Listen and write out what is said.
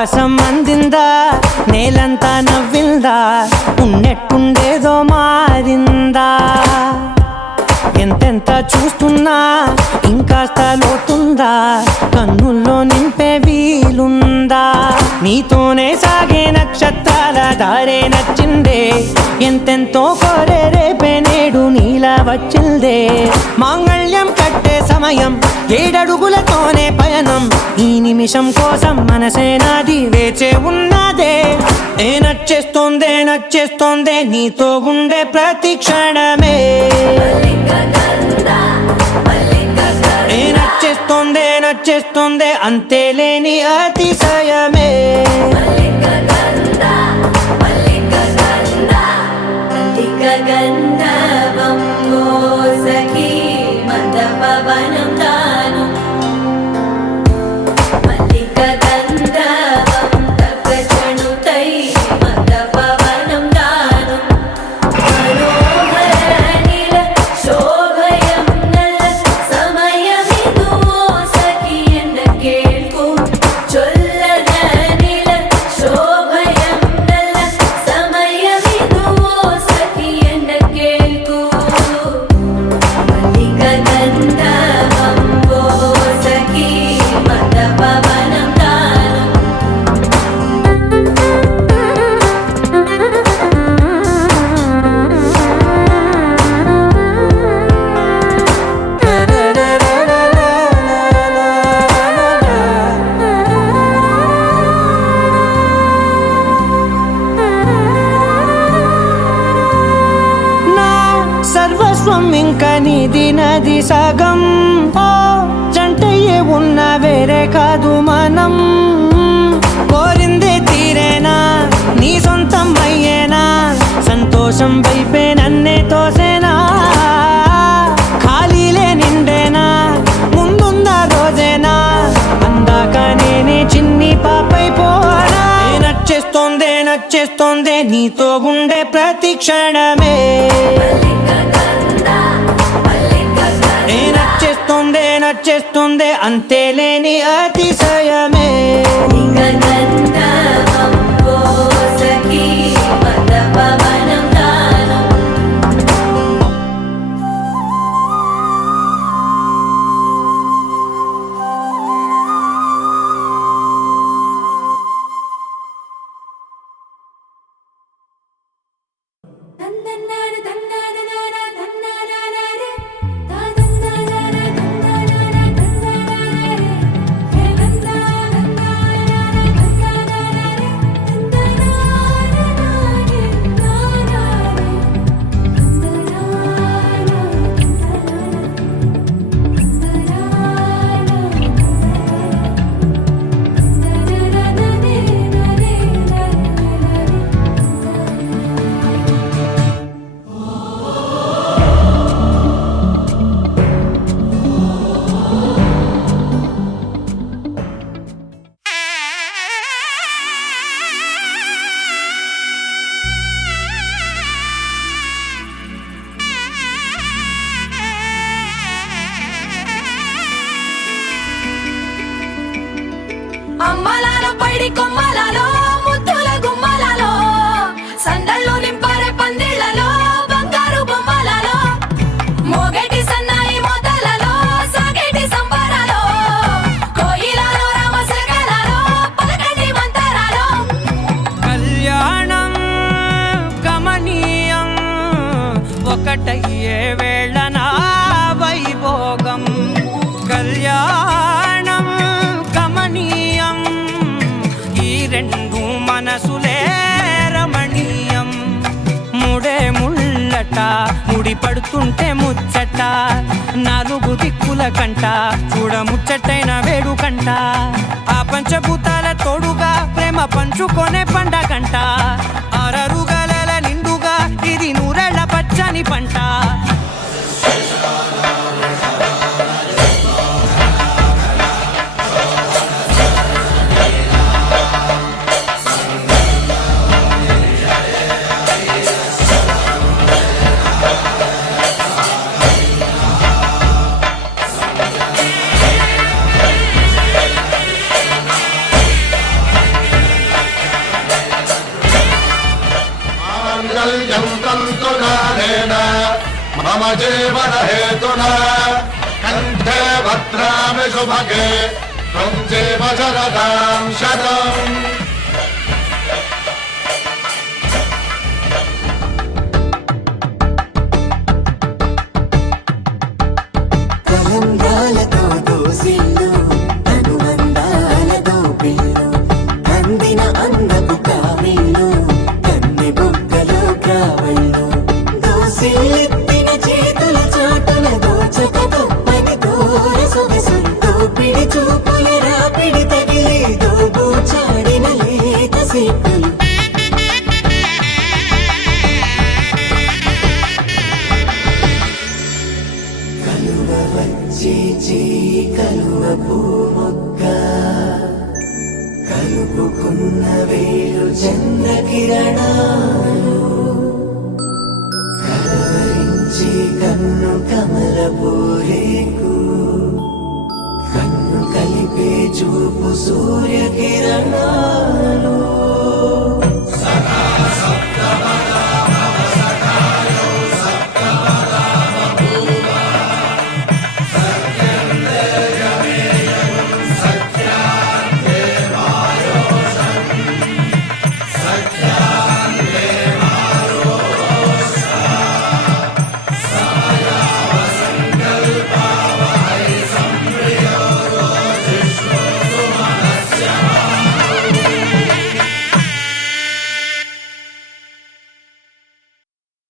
ఆకాశం అందిందా, నేలంతా నవ్విందా, ఉన్నట్టుండేదో మారిందా. ఎంతెంత చూస్తున్నా ఇంకాస్త లోతుందా, కన్నుల్లో నింపే వీలుందా. నీతోనే సాగే నక్షత్రాల దారే నచ్చిందే, ఎంతెంతో కోరే రేపే నేడు నీలా వచ్చిందే. మాంగళ్యం కట్టే సమయం 7 అడుగులతోనే పయనం, ఈ నిమిషం కోసం మనసే నాది వేచే ఉన్నదే. నచ్చేస్తోందే నచ్చేస్తోందే నీతో ఉండే ప్రతి క్షణమే. నచ్చేస్తోందే నచ్చేస్తోందే అంతేలేని అతిశయమే. ఇంకా నీది నది సగం, జంటయ్యే ఉన్న వేరే కాదు మనం. కోరిందే తీరేనా, నీ సొంతం అయ్యేనా, సంతోషం వైపే నన్నే తోసేనా. ఖాళీలే నిండేనా, ముందుందా రోజేనా, అందాక నేనే చిన్ని పాపైపోనా. నచ్చేస్తోందే నచ్చేస్తోందే నీతో ఉండే ప్రతి క్షణమే. నచ్చేస్తోందే నచ్చేస్తోందే అంతేలేని అతిశయమే. అమ్మలాలో పైడి కొమ్మలలో ముద్దుల గుమ్మలలో సందళ్ళు నింపారే పందిళ్లలో బంగారు బొమ్మలలో మోగేటి సన్నాయి మోతలలో సాగేటి సంబరాలో కోయిలలో రామశకలలో పలకటి మంతరాలో. కళ్యాణం గమనీయం ఒకటయ్యే వేళ నా వైభోగం. కళ్యాణం గమనీయం ఈ రెండు మనసులే రమణీయం. ముడే ముళ్ళట ముడి పడుతుంటే ముచ్చట, 4 దిక్కుల కంట చూడ ముచ్చటైన వేడుకంట. ఆ పంచభూతాల తోడుగా ప్రేమ పంచుకొనే పండగంట. 6 అడుగుల నిండుగా ఇది 100 ఏళ్ల పచ్చని పంట. मम जीवन हेतुना कंठे भद्रामि शुभगे त्वं जीव शरदां शतम् కలంగాలతో దోసిల్లు అనుబంధాలతో పిల్లు అందిన అందపు కావిళ్ళు కన్నె బుగ్గలో కావళ్ళు దోసిల్లెత్తిన చేతుల చాటున దోచక తప్పని దూర సొగసులు దోపిడి చూపుల రాపిడి తగిలి దోబూచాడిన లేత సీకులు కలువ వచ్చే చేయి కలువ పూమొక్క కలుపుకున్న వేలు చంద్ర కిరణాలు కలవరించి కన్ను కమల పూరేకు కన్ను కలిపే చూపు సూర్య కిరణాలు